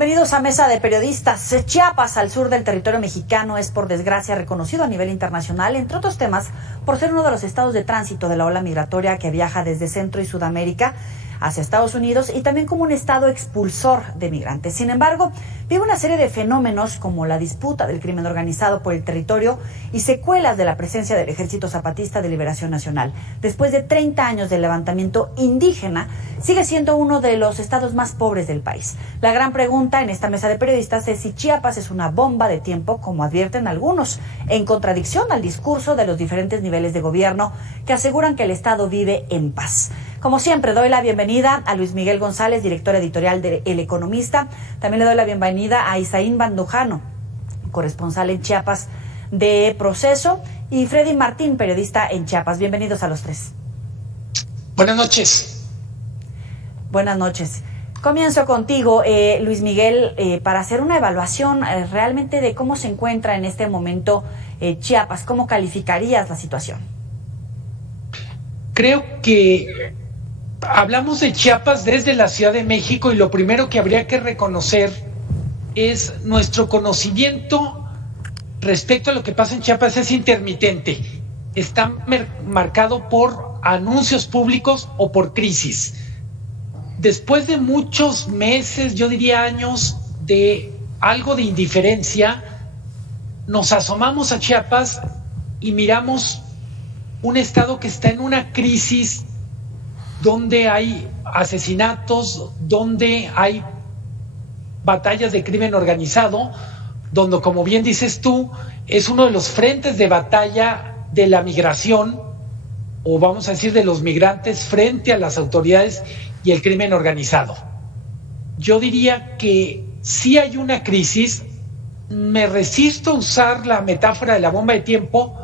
Bienvenidos a Mesa de Periodistas. Chiapas, al sur del territorio mexicano, es por desgracia reconocido a nivel internacional, entre otros temas, por ser uno de los estados de tránsito de la ola migratoria que viaja desde Centro y Sudamérica hacia Estados Unidos y también como un estado expulsor de migrantes. Sin embargo, vive una serie de fenómenos como la disputa del crimen organizado por el territorio y secuelas de la presencia del Ejército Zapatista de Liberación Nacional. Después de 30 años de levantamiento indígena, sigue siendo uno de los estados más pobres del país. La gran pregunta en esta mesa de periodistas es si Chiapas es una bomba de tiempo, como advierten algunos, en contradicción al discurso de los diferentes niveles de gobierno que aseguran que el estado vive en paz. Como siempre, doy la bienvenida a Luis Miguel González, director editorial de El Economista. También le doy la bienvenida a Isaín Bandujano, corresponsal en Chiapas de Proceso, y Freddy Martín, periodista en Chiapas. Bienvenidos a los tres. Buenas noches. Buenas noches. Comienzo contigo, Luis Miguel, para hacer una evaluación realmente de cómo se encuentra en este momento Chiapas. ¿Cómo calificarías la situación? Creo que hablamos de Chiapas desde la Ciudad de México y lo primero que habría que reconocer es nuestro conocimiento respecto a lo que pasa en Chiapas es intermitente. Está marcado por anuncios públicos o por crisis. Después de muchos meses, yo diría años, de algo de indiferencia, nos asomamos a Chiapas y miramos un estado que está en una crisis donde hay asesinatos, donde hay batallas de crimen organizado, donde, como bien dices tú, es uno de los frentes de batalla de la migración, o vamos a decir de los migrantes frente a las autoridades y el crimen organizado. Yo diría que sí hay una crisis. Me resisto a usar la metáfora de la bomba de tiempo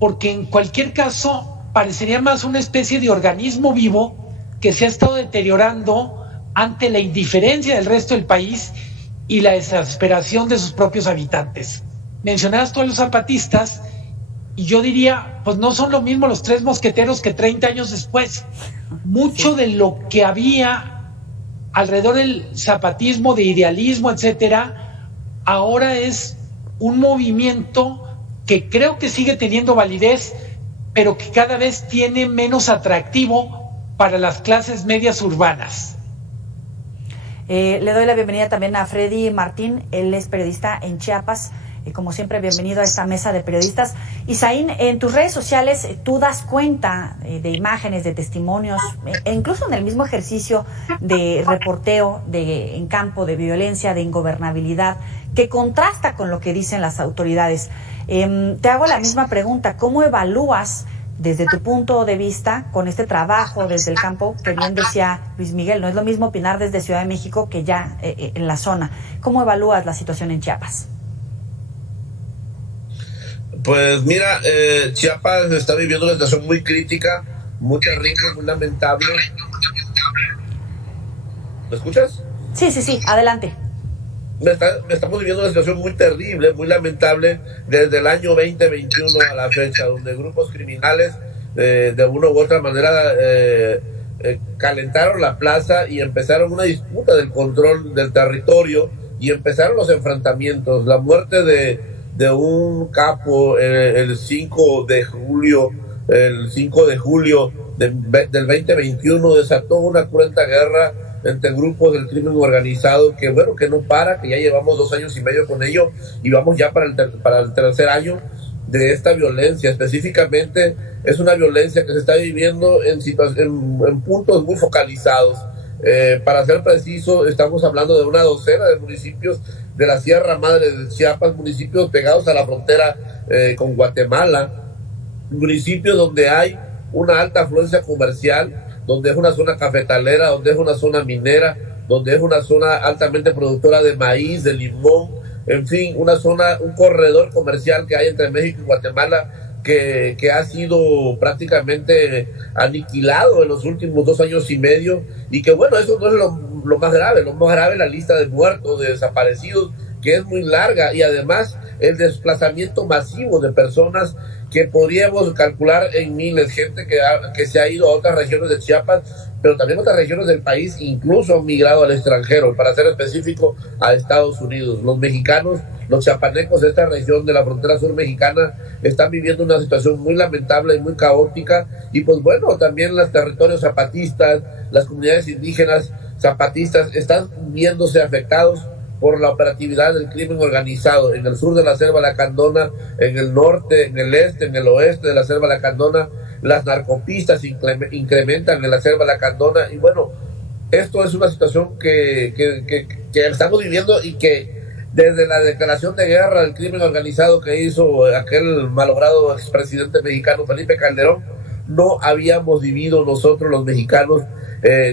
porque en cualquier caso parecería más una especie de organismo vivo que se ha estado deteriorando ante la indiferencia del resto del país y la desesperación de sus propios habitantes. Mencionabas tú a los zapatistas y yo diría, pues no son lo mismo los tres mosqueteros que 30 años después. Mucho de lo que había alrededor del zapatismo, de idealismo, etcétera, ahora es un movimiento que creo que sigue teniendo validez, pero que cada vez tiene menos atractivo para las clases medias urbanas. Le doy la bienvenida también a Freddy Martín, él es periodista en Chiapas. Como siempre, bienvenido a esta mesa de periodistas. Isaín, en tus redes sociales tú das cuenta de imágenes, de testimonios, e incluso en el mismo ejercicio de reporteo en campo, de violencia, de ingobernabilidad, que contrasta con lo que dicen las autoridades. Te hago la misma pregunta, ¿cómo evalúas desde tu punto de vista con este trabajo desde el campo, que bien decía Luis Miguel, no es lo mismo opinar desde Ciudad de México que ya en la zona? ¿Cómo evalúas la situación en Chiapas? Pues mira, Chiapas está viviendo una situación muy crítica, muy terrible, muy lamentable. ¿Me escuchas? Sí, adelante. Estamos viviendo una situación muy terrible, muy lamentable, desde el año 2021 a la fecha, donde grupos criminales de una u otra manera calentaron la plaza y empezaron una disputa del control del territorio y empezaron los enfrentamientos. La muerte de un capo el 5 de julio del 2021 desató una cruenta guerra entre grupos del crimen organizado que no para, que ya llevamos 2 años y medio con ello y vamos ya para el tercer año de esta violencia. Específicamente es una violencia que se está viviendo en puntos muy focalizados. Para ser preciso, estamos hablando de una docena de municipios de la Sierra Madre de Chiapas, municipios pegados a la frontera con Guatemala, municipios donde hay una alta afluencia comercial, donde es una zona cafetalera, donde es una zona minera, donde es una zona altamente productora de maíz, de limón, en fin, un corredor comercial que hay entre México y Guatemala que ha sido prácticamente aniquilado en los últimos 2 años y medio, y que eso no es lo más grave. Lo más grave es la lista de muertos, de desaparecidos, que es muy larga, y además el desplazamiento masivo de personas que podríamos calcular en miles, gente que se ha ido a otras regiones de Chiapas, pero también a otras regiones del país, incluso han migrado al extranjero, para ser específico, a Estados Unidos. Los mexicanos, los chiapanecos de esta región de la frontera sur mexicana están viviendo una situación muy lamentable y muy caótica, y pues bueno, también los territorios zapatistas, las comunidades indígenas zapatistas están viéndose afectados por la operatividad del crimen organizado en el sur de la Selva Lacandona, en el norte, en el este, en el oeste de la Selva Lacandona. Las narcopistas incrementan en la Selva Lacandona, y bueno, esto es una situación que estamos viviendo, y que desde la declaración de guerra del crimen organizado que hizo aquel malogrado expresidente mexicano Felipe Calderón, no habíamos vivido nosotros los mexicanos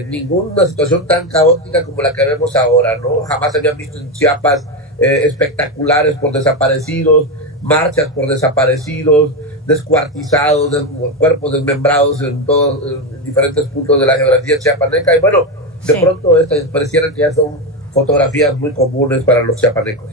ninguna situación tan caótica como la que vemos ahora, ¿no? Jamás se habían visto en Chiapas espectaculares por desaparecidos, marchas por desaparecidos, descuartizados, cuerpos desmembrados en diferentes puntos de la geografía chiapaneca, y bueno, de pronto estas parecieran que ya son fotografías muy comunes para los chiapanecos.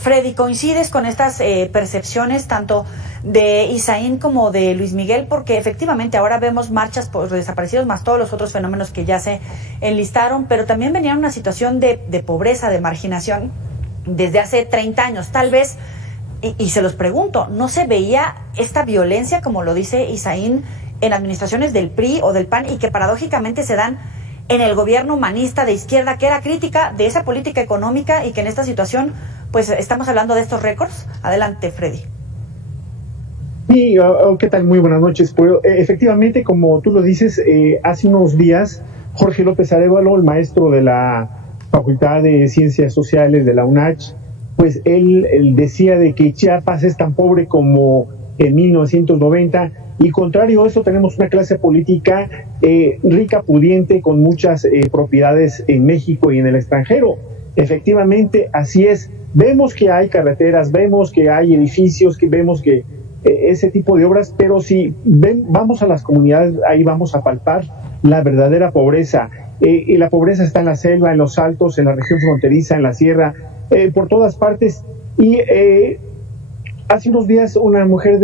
Freddy, ¿coincides con estas percepciones tanto de Isaín como de Luis Miguel? Porque efectivamente ahora vemos marchas por desaparecidos más todos los otros fenómenos que ya se enlistaron, pero también venía una situación de pobreza, de marginación desde hace 30 años. Tal vez, y se los pregunto, ¿no se veía esta violencia, como lo dice Isaín, en administraciones del PRI o del PAN, y que paradójicamente se dan en el gobierno humanista de izquierda, que era crítica de esa política económica, y que en esta situación pues estamos hablando de estos récords? Adelante, Freddy. Sí, ¿qué tal? Muy buenas noches. Pues, efectivamente, como tú lo dices, hace unos días Jorge López Arévalo, el maestro de la Facultad de Ciencias Sociales de la UNACH, pues él decía de que Chiapas es tan pobre como en 1990, y contrario a eso tenemos una clase política rica, pudiente, con muchas propiedades en México y en el extranjero. Efectivamente, así es. Vemos que hay carreteras, vemos que hay edificios, que vemos que ese tipo de obras, pero si vamos a las comunidades, ahí vamos a palpar la verdadera pobreza. Y la pobreza está en la selva, en los altos, en la región fronteriza, en la sierra, por todas partes. Y hace unos días una mujer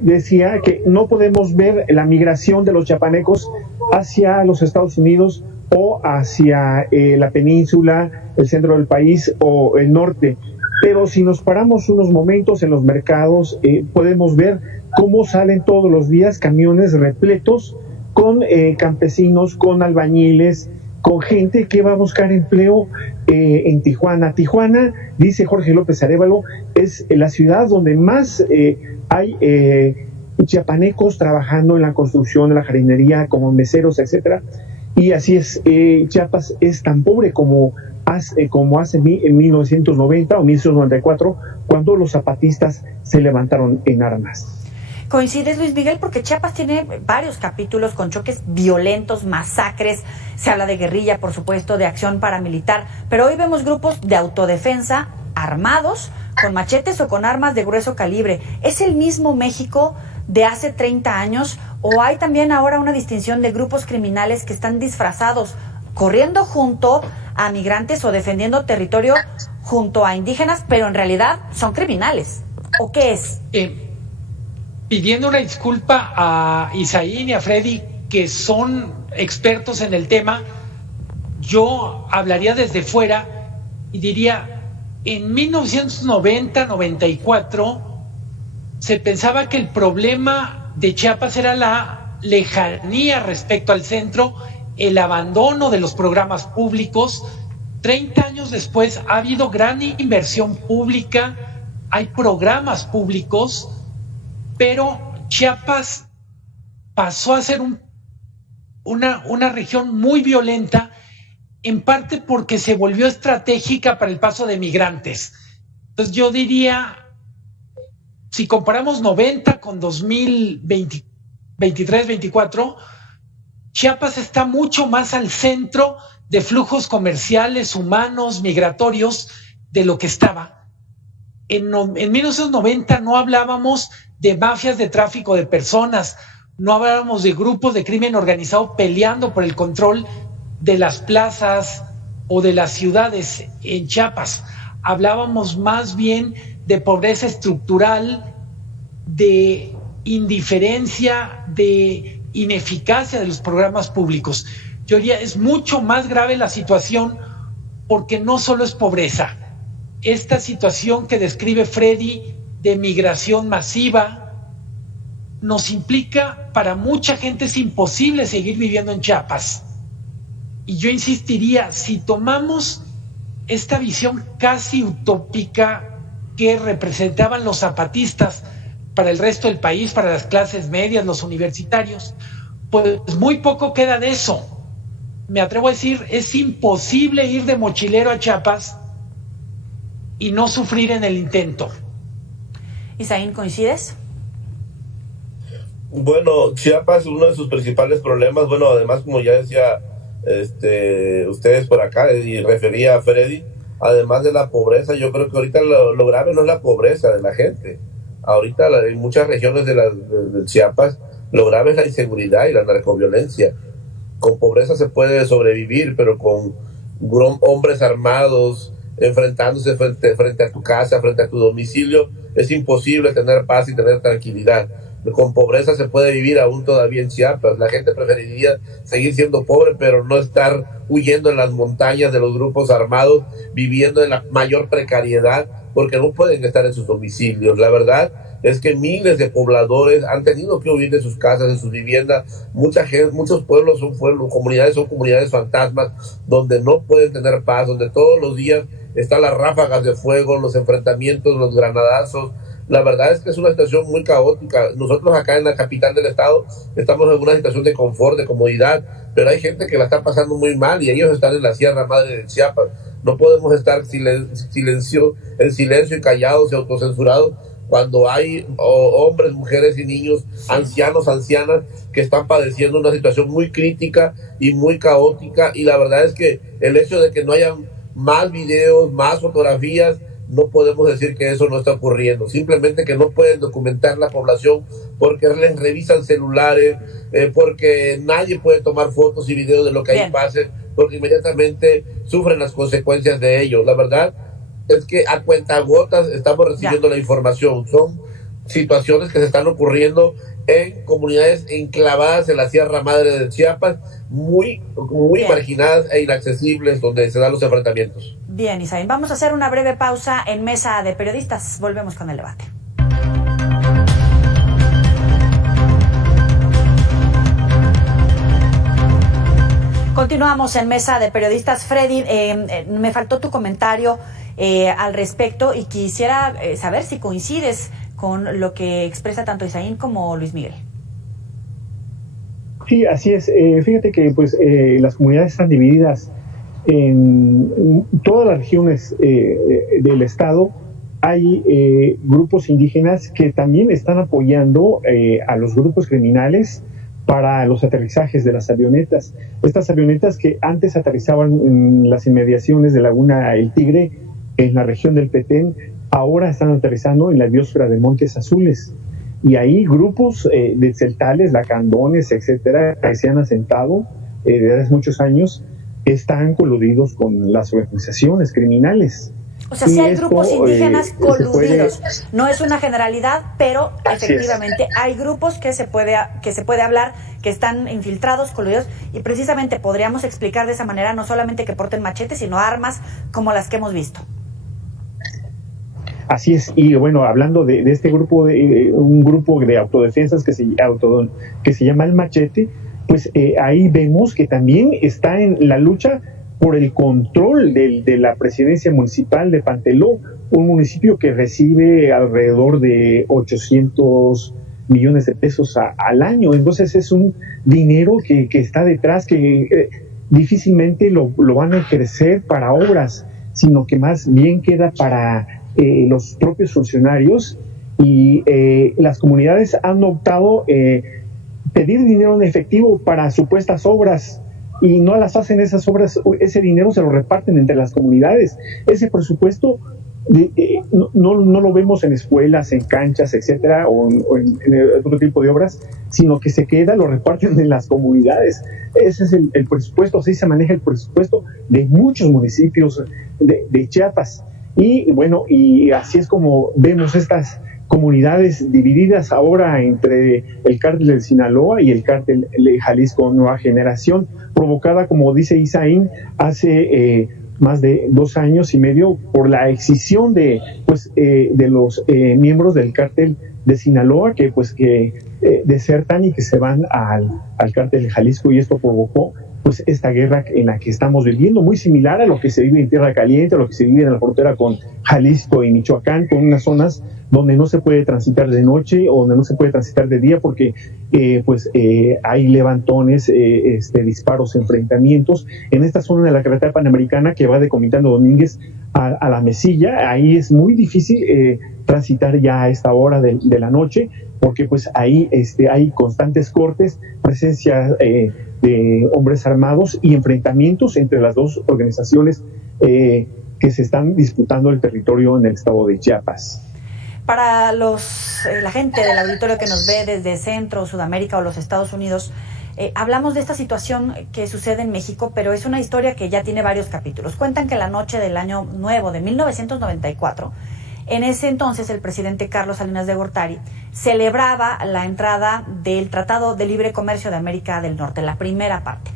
decía que no podemos ver la migración de los chiapanecos hacia los Estados Unidos o hacia la península, el centro del país o el norte. Pero si nos paramos unos momentos en los mercados, podemos ver cómo salen todos los días camiones repletos con campesinos, con albañiles, con gente que va a buscar empleo en Tijuana. Tijuana, dice Jorge López Arévalo, es la ciudad donde más hay chiapanecos trabajando en la construcción, en la jardinería, como meseros, etcétera. Y así es, Chiapas es tan pobre como hace en 1990 o 1994, cuando los zapatistas se levantaron en armas. ¿Coincides, Luis Miguel? Porque Chiapas tiene varios capítulos con choques violentos, masacres, se habla de guerrilla, por supuesto, de acción paramilitar, pero hoy vemos grupos de autodefensa armados, con machetes o con armas de grueso calibre. ¿Es el mismo México de hace 30 años o hay también ahora una distinción de grupos criminales que están disfrazados, corriendo junto a migrantes o defendiendo territorio junto a indígenas, pero en realidad son criminales? ¿O qué es? Pidiendo una disculpa a Isaín y a Freddy, que son expertos en el tema, yo hablaría desde fuera y diría, en 1990-94 se pensaba que el problema de Chiapas era la lejanía respecto al centro, el abandono de los programas públicos. 30 años después ha habido gran inversión pública, hay programas públicos, pero Chiapas pasó a ser una región muy violenta, en parte porque se volvió estratégica para el paso de migrantes. Entonces yo diría, si comparamos 90 con 2023-24, Chiapas está mucho más al centro de flujos comerciales, humanos, migratorios, de lo que estaba. En 1990 no hablábamos de mafias de tráfico de personas, no hablábamos de grupos de crimen organizado peleando por el control de las plazas o de las ciudades en Chiapas. Hablábamos más bien de pobreza estructural, de indiferencia, de ineficacia de los programas públicos. Yo diría, es mucho más grave la situación porque no solo es pobreza. Esta situación que describe Freddy de migración masiva nos implica, para mucha gente es imposible seguir viviendo en Chiapas. Y yo insistiría, si tomamos esta visión casi utópica que representaban los zapatistas para el resto del país, para las clases medias, los universitarios, pues muy poco queda de eso. Me atrevo a decir, es imposible ir de mochilero a Chiapas y no sufrir en el intento. Isaín, ¿coincides? Bueno, Chiapas, uno de sus principales problemas, bueno, además, como ya decía ustedes por acá y refería a Freddy, además de la pobreza, yo creo que ahorita lo grave no es la pobreza de la gente. Ahorita en muchas regiones de Chiapas, lo grave es la inseguridad y la narcoviolencia. Con pobreza se puede sobrevivir, pero con hombres armados enfrentándose frente a tu casa, frente a tu domicilio, es imposible tener paz y tener tranquilidad. Con pobreza se puede vivir aún todavía en Chiapas. La gente preferiría seguir siendo pobre, pero no estar huyendo en las montañas de los grupos armados, viviendo en la mayor precariedad, porque no pueden estar en sus domicilios. La verdad es que miles de pobladores han tenido que huir de sus casas, de sus viviendas. Mucha gente, muchos pueblos son comunidades fantasmas, donde no pueden tener paz, donde todos los días están las ráfagas de fuego, los enfrentamientos, los granadazos. La verdad es que es una situación muy caótica. Nosotros acá en la capital del estado estamos en una situación de confort, de comodidad, pero hay gente que la está pasando muy mal y ellos están en la Sierra Madre de Chiapas. No podemos estar en silencio y callados y autocensurados cuando hay hombres, mujeres y niños, ancianos, ancianas, que están padeciendo una situación muy crítica y muy caótica. Y la verdad es que el hecho de que no haya más videos, más fotografías, no podemos decir que eso no está ocurriendo, simplemente que no pueden documentar la población porque les revisan celulares, porque nadie puede tomar fotos y videos de lo que ahí pase, porque inmediatamente sufren las consecuencias de ello. La verdad es que a cuentagotas estamos recibiendo la información. Son situaciones que se están ocurriendo en comunidades enclavadas en la Sierra Madre de Chiapas, muy marginadas e inaccesibles, donde se dan los enfrentamientos. Bien, Isaín, vamos a hacer una breve pausa en Mesa de Periodistas. Volvemos con el debate. Continuamos en Mesa de Periodistas. Freddy, me faltó tu comentario al respecto y quisiera saber si coincides con lo que expresa tanto Isaín como Luis Miguel. Sí, así es. Fíjate que pues las comunidades están divididas en todas las regiones del estado. Hay grupos indígenas que también están apoyando a los grupos criminales para los aterrizajes de las avionetas. Estas avionetas que antes aterrizaban en las inmediaciones de Laguna El Tigre, en la región del Petén, ahora están aterrizando en la biosfera de Montes Azules. Y ahí grupos de celtales, lacandones, etcétera, que se han asentado desde hace muchos años, están coludidos con las organizaciones criminales. O sea, sí hay grupos indígenas coludidos. No es una generalidad, pero efectivamente hay grupos que se puede hablar, que están infiltrados, coludidos, y precisamente podríamos explicar de esa manera no solamente que porten machetes, sino armas como las que hemos visto. Así es, y bueno, hablando de este grupo, un grupo de autodefensas que se llama El Machete, pues ahí vemos que también está en la lucha por el control de la presidencia municipal de Panteló, un municipio que recibe alrededor de 800 millones de pesos al año. Entonces es un dinero que está detrás, que difícilmente lo van a ejercer para obras, sino que más bien queda para los propios funcionarios, y las comunidades han optado pedir dinero en efectivo para supuestas obras, y no las hacen esas obras. Ese dinero se lo reparten entre las comunidades. Ese presupuesto no lo vemos en escuelas, en canchas, etcétera, o en otro tipo de obras, sino que se queda, lo reparten en las comunidades. Ese es el presupuesto, así se maneja el presupuesto de muchos municipios de Chiapas. Y bueno, y así es como vemos estas comunidades divididas ahora entre el cártel del Sinaloa y el cártel de Jalisco Nueva Generación, provocada, como dice Isaín, hace más de 2 años y medio por la excisión de los miembros del cártel de Sinaloa que desertan y que se van al cártel de Jalisco, y esto provocó pues esta guerra en la que estamos viviendo, muy similar a lo que se vive en Tierra Caliente, a lo que se vive en la frontera con Jalisco y Michoacán, con unas zonas donde no se puede transitar de noche o donde no se puede transitar de día porque hay levantones, disparos, enfrentamientos. En esta zona de la carretera panamericana que va de Comitán de Domínguez a La Mesilla, ahí es muy difícil transitar ya a esta hora de la noche, porque pues ahí hay constantes cortes, presencia de hombres armados y enfrentamientos entre las dos organizaciones que se están disputando el territorio en el estado de Chiapas. Para la gente del auditorio que nos ve desde Centro, Sudamérica o los Estados Unidos, hablamos de esta situación que sucede en México, pero es una historia que ya tiene varios capítulos. Cuentan que la noche del año nuevo de 1994, en ese entonces el presidente Carlos Salinas de Gortari celebraba la entrada del Tratado de Libre Comercio de América del Norte, la primera parte,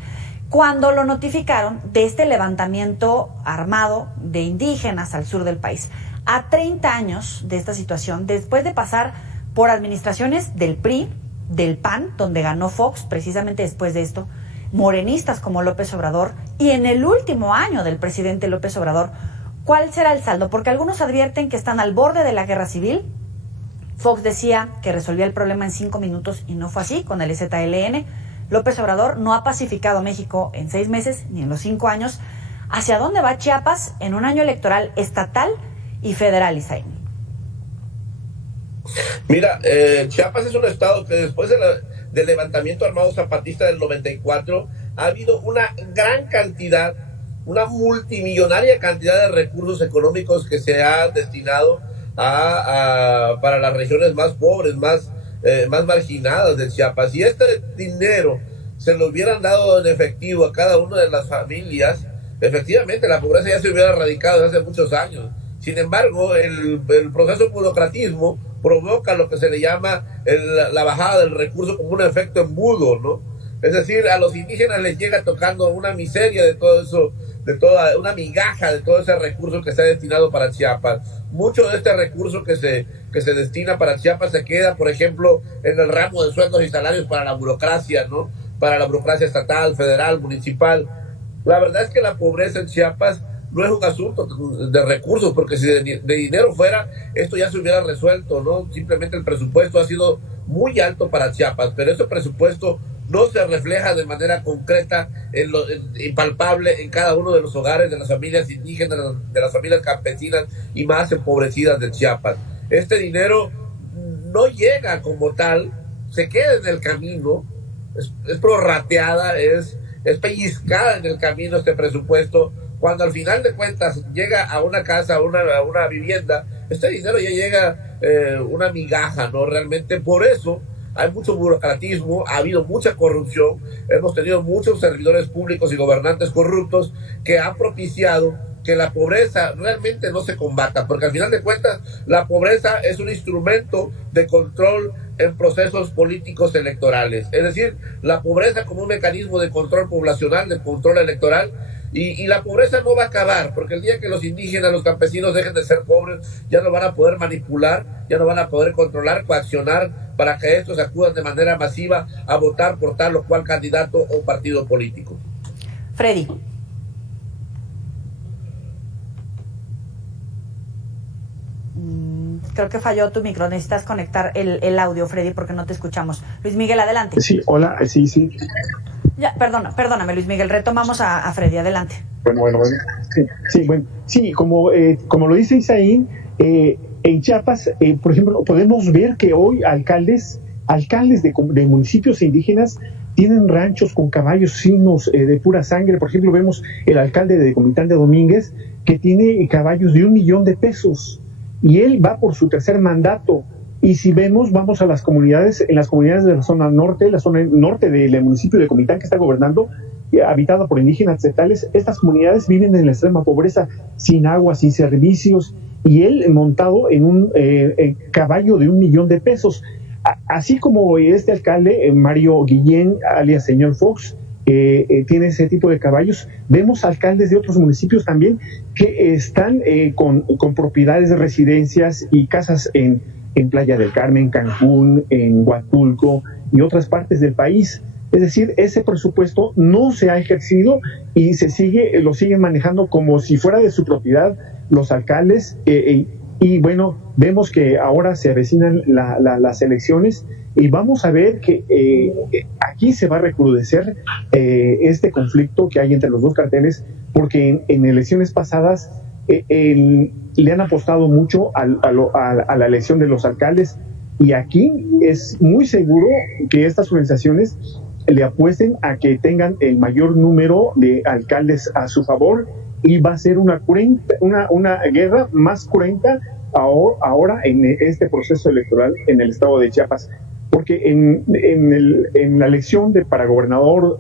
cuando lo notificaron de este levantamiento armado de indígenas al sur del país. A 30 años de esta situación, después de pasar por administraciones del PRI, del PAN, donde ganó Fox precisamente después de esto, morenistas como López Obrador, y en el último año del presidente López Obrador, ¿cuál será el saldo? Porque algunos advierten que están al borde de la guerra civil. Fox decía que resolvía el problema en 5 minutos y no fue así con el EZLN. López Obrador no ha pacificado México en 6 meses ni en los 5 años. ¿Hacia dónde va Chiapas en un año electoral estatal y federal, Isaín? Mira, Chiapas es un estado que después del levantamiento armado zapatista del 94 ha habido una gran cantidad, una multimillonaria cantidad de recursos económicos que se ha destinado para las regiones más pobres, más marginadas de Chiapas. Si este dinero se lo hubieran dado en efectivo a cada una de las familias, efectivamente la pobreza ya se hubiera erradicado desde hace muchos años. Sin embargo, el proceso de burocratismo provoca lo que se le llama la bajada del recurso como un efecto embudo, ¿no? Es decir, a los indígenas les llega tocando una miseria de todo eso, una migaja de todo ese recurso que se ha destinado para Chiapas. Mucho de este recurso que se destina para Chiapas se queda, por ejemplo, en el ramo de sueldos y salarios para la burocracia, ¿no? Para la burocracia estatal, federal, municipal. La verdad es que la pobreza en Chiapas no es un asunto de recursos, porque si de dinero fuera, esto ya se hubiera resuelto, ¿no? Simplemente el presupuesto ha sido muy alto para Chiapas, pero ese presupuesto no se refleja de manera concreta y palpable en cada uno de los hogares de las familias indígenas, de las familias campesinas y más empobrecidas de Chiapas. Este dinero no llega como tal, se queda en el camino, es prorrateada, es pellizcada en el camino este presupuesto. Cuando al final de cuentas llega a una casa, a una vivienda, este dinero ya llega una migaja, ¿no? Realmente por eso hay mucho burocratismo, ha habido mucha corrupción, hemos tenido muchos servidores públicos y gobernantes corruptos que han propiciado que la pobreza realmente no se combata, porque al final de cuentas la pobreza es un instrumento de control en procesos políticos electorales, es decir, la pobreza como un mecanismo de control poblacional, de control electoral. Y la pobreza no va a acabar, porque el día que los indígenas, los campesinos dejen de ser pobres, ya no van a poder manipular, ya no van a poder controlar, coaccionar para que estos acudan de manera masiva a votar por tal o cual candidato o partido político. Freddy. Creo que falló tu micro, necesitas conectar el audio, Freddy, porque no te escuchamos. Luis Miguel, adelante. Sí, hola, sí. Ya, perdóname, Luis Miguel, retomamos a Freddy, adelante. Bueno. Sí, como lo dice Isaín, en Chiapas, por ejemplo, podemos ver que hoy alcaldes de municipios indígenas tienen ranchos con caballos signos de pura sangre. Por ejemplo, vemos el alcalde de Comitán de Domínguez que tiene caballos de $1,000,000 y él va por su tercer mandato. Y si vamos a las comunidades, en las comunidades de la zona norte del municipio de Comitán que está gobernando, habitada por indígenas tzetales. Estas comunidades viven en la extrema pobreza, sin agua, sin servicios, y él montado en un caballo de $1 millón. Así como este alcalde, Mario Guillén, alias Señor Fox, tiene ese tipo de caballos. Vemos alcaldes de otros municipios también que están con propiedades de residencias y casas en Playa del Carmen, Cancún, en Huatulco y otras partes del país. Es decir, ese presupuesto no se ha ejercido y lo siguen manejando como si fuera de su propiedad los alcaldes. Y bueno, vemos que ahora se avecinan las elecciones y vamos a ver que aquí se va a recrudecer este conflicto que hay entre los dos carteles, porque en elecciones pasadas le han apostado mucho a la elección de los alcaldes, y aquí es muy seguro que estas organizaciones le apuesten a que tengan el mayor número de alcaldes a su favor, y va a ser una guerra más cruenta ahora en este proceso electoral en el estado de Chiapas, porque en la elección para gobernador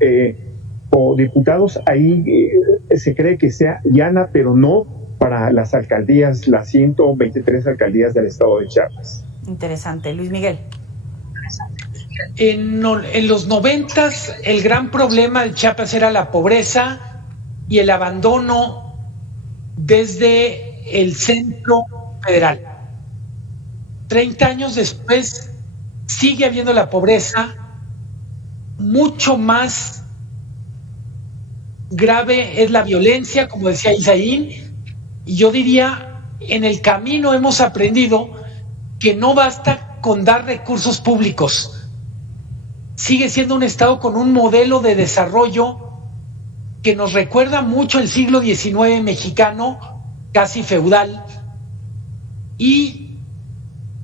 o diputados, ahí se cree que sea llana, pero no para las alcaldías, las 123 alcaldías del estado de Chiapas. Interesante. Luis Miguel. En los 90s el gran problema de Chiapas era la pobreza y el abandono desde el centro federal. 30 años después sigue habiendo la pobreza, mucho más grave es la violencia, como decía Isaín, y yo diría, en el camino hemos aprendido que no basta con dar recursos públicos. Sigue siendo un estado con un modelo de desarrollo que nos recuerda mucho el siglo XIX mexicano, casi feudal, y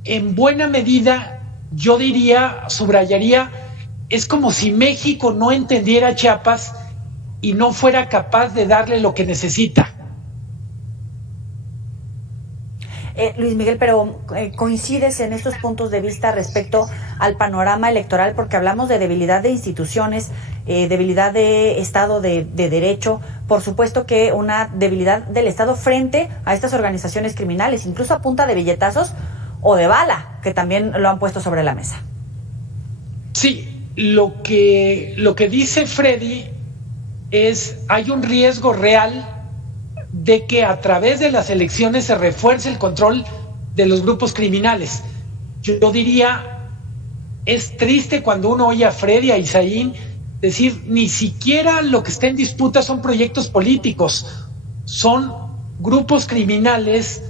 en buena medida, yo diría, subrayaría, es como si México no entendiera Chiapas y no fuera capaz de darle lo que necesita. Luis Miguel, pero ¿coincides en estos puntos de vista respecto al panorama electoral? Porque hablamos de debilidad de instituciones, debilidad de Estado de Derecho, por supuesto que una debilidad del Estado frente a estas organizaciones criminales, incluso a punta de billetazos o de bala, que también lo han puesto sobre la mesa. Sí, lo que dice Freddy es, hay un riesgo real de que a través de las elecciones se refuerce el control de los grupos criminales. Yo diría, es triste cuando uno oye a Freddy, a Isaín, decir, ni siquiera lo que está en disputa son proyectos políticos, son grupos criminales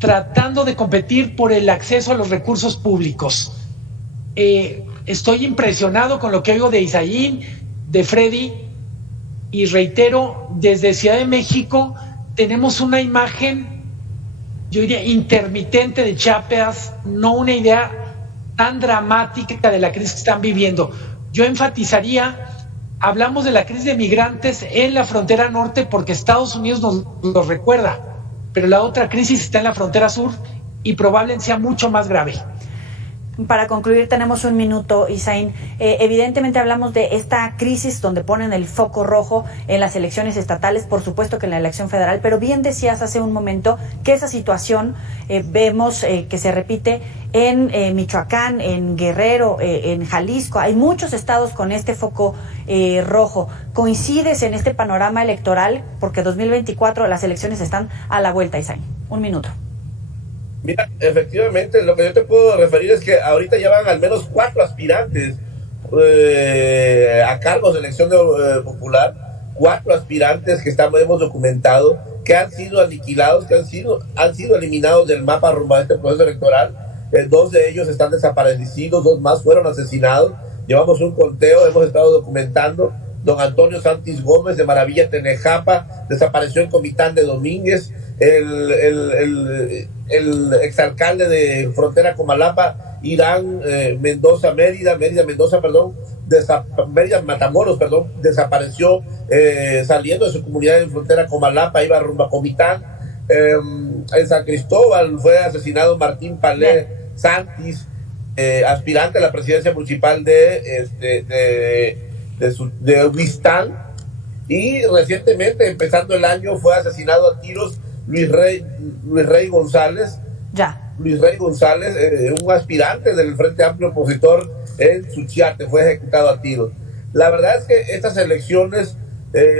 tratando de competir por el acceso a los recursos públicos. Estoy impresionado con lo que oigo de Isaín, de Freddy, y reitero, desde Ciudad de México tenemos una imagen, yo diría, intermitente de Chiapas, no una idea tan dramática de la crisis que están viviendo. Yo enfatizaría, hablamos de la crisis de migrantes en la frontera norte porque Estados Unidos nos lo recuerda, pero la otra crisis está en la frontera sur y probablemente sea mucho más grave. Para concluir, tenemos un minuto, Isaín. Evidentemente hablamos de esta crisis donde ponen el foco rojo en las elecciones estatales, por supuesto que en la elección federal, pero bien decías hace un momento que esa situación vemos que se repite en Michoacán, en Guerrero, en Jalisco. Hay muchos estados con este foco rojo. ¿Coincides en este panorama electoral? Porque 2024 las elecciones están a la vuelta, Isaín. Un minuto. Mira, efectivamente, lo que yo te puedo referir es que ahorita ya van al menos 4 aspirantes a cargos de elección popular, 4 aspirantes que hemos documentado, que han sido aniquilados, que han sido eliminados del mapa rumbo a este proceso electoral. 2 de ellos están desaparecidos, 2 más fueron asesinados. Llevamos un conteo, hemos estado documentando. Don Antonio Santis Gómez de Maravilla, Tenejapa, desapareció en Comitán de Domínguez. El exalcalde de Frontera Comalapa, Irán Mérida Matamoros, desapareció saliendo de su comunidad en Frontera Comalapa, iba rumbo a Comitán. En San Cristóbal fue asesinado Martín Palé Santis, aspirante a la presidencia municipal de de Huistán, y recientemente, empezando el año, fue asesinado a tiros Luis Rey González. Luis Rey González, un aspirante del Frente Amplio opositor en Suchiate, fue ejecutado a tiros. La verdad es que estas elecciones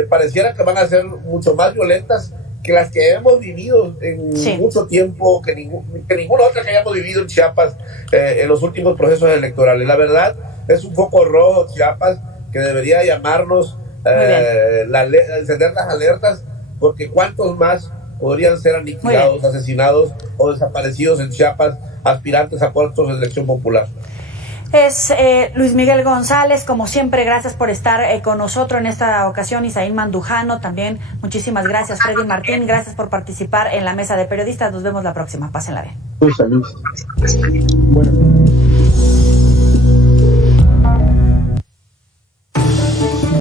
pareciera que van a ser mucho más violentas que las que hemos vivido en mucho tiempo, que ninguna otra que hayamos vivido en Chiapas en los últimos procesos electorales. La verdad es un foco rojo Chiapas que debería llamarnos encender las alertas, porque cuántos más podrían ser aniquilados, asesinados o desaparecidos en Chiapas, aspirantes a puestos de elección popular. Es Luis Miguel González, como siempre, gracias por estar con nosotros en esta ocasión. Isaín Mandujano, también muchísimas gracias. Freddy Martín, gracias por participar en la mesa de periodistas. Nos vemos la próxima. Pásenla bien. Bueno.